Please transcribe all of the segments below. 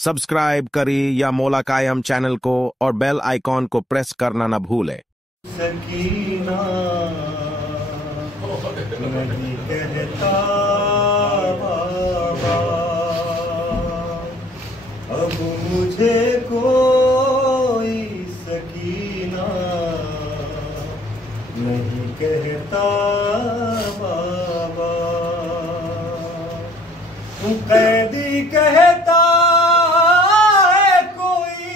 Subscribe करें या मौला कायम चैनल को और बेल आइकॉन को प्रेस करना न भूलें। सकीना नहीं कहता बाबा, अब मुझे कोई सकीना नहीं कहता बाबा, कैदी कहता है कोई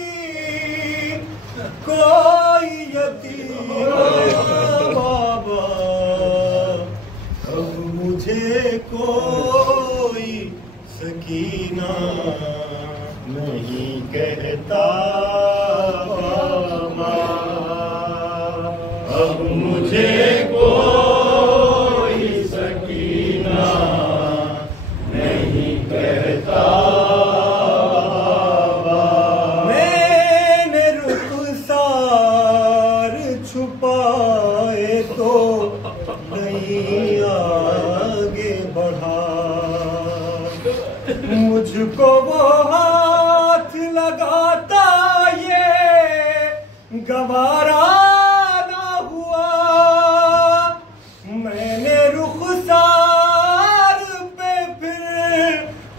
यतीम बाबा, अब मुझे कोई सकीना नहीं कहता बाबा, अब मुझे कोई सकीना नहीं कहता बाबा। मैंने रुखसार छुपाए तो नहीं आगे बढ़ा, मुझको वो हाथ लगाता ये गवारा ना हुआ। मैंने रुखसार पे फिर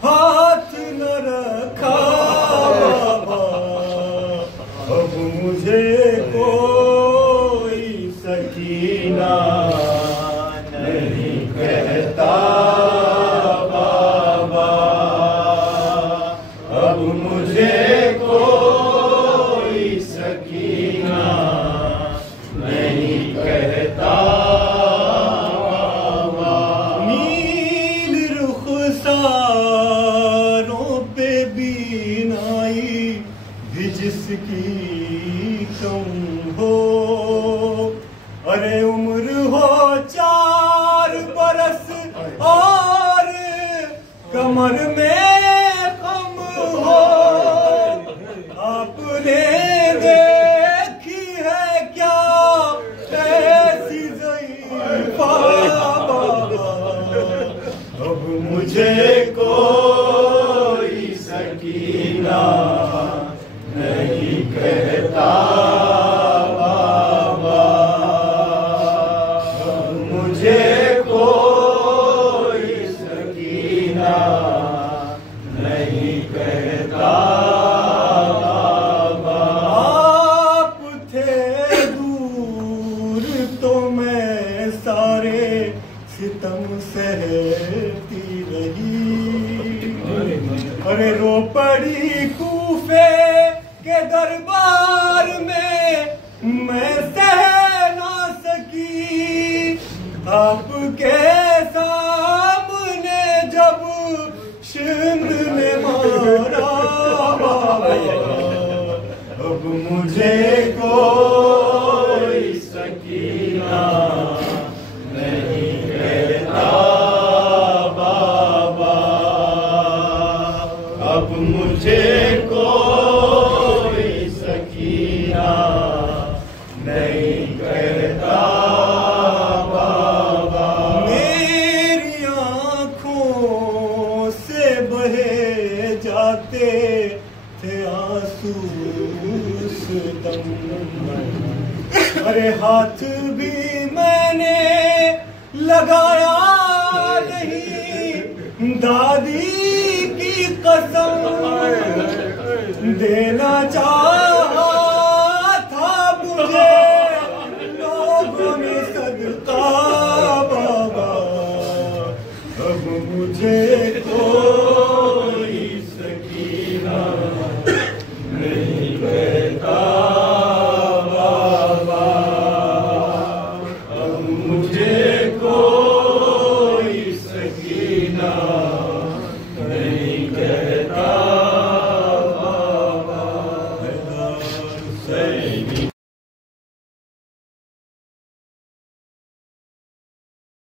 हाथ न रखा बाबा, अब मुझे कोई सकीना नहीं कहता बाबा, अब मुझे कोई सकीना नहीं कहता बाबा। नील रुखसारों पे बीनाई भी जिसकी कम हो, अरे उम्र हो 4 बरस और कमर में कम हो, आपने देखी है क्या ऐसी ज़ईफ़ा बाबा, अब मुझे कोई सकीना नहीं कहता बाबा, अब मुझे कोई सकीना नहीं कहता बाबा। आप थे दूर तो मैं सारे सितम सहती रही, अरे रो पड़ी कूफे के दरबार में मैं सह ना सकी, आपके सामने जब शिमर ने मारा बाबा, अब मुझे कोई सकीना नहीं कहता बाबा, अब मुझे कोई सकीना नहीं कहता बाबा। मेरी आँखों से बहे जाते थे आंसू उस दम, अरे हाथ भी मैंने लगाया नहीं, दादी की कसम देना चाहा था मुझे लोगों ने सदका बाबा, अब मुझे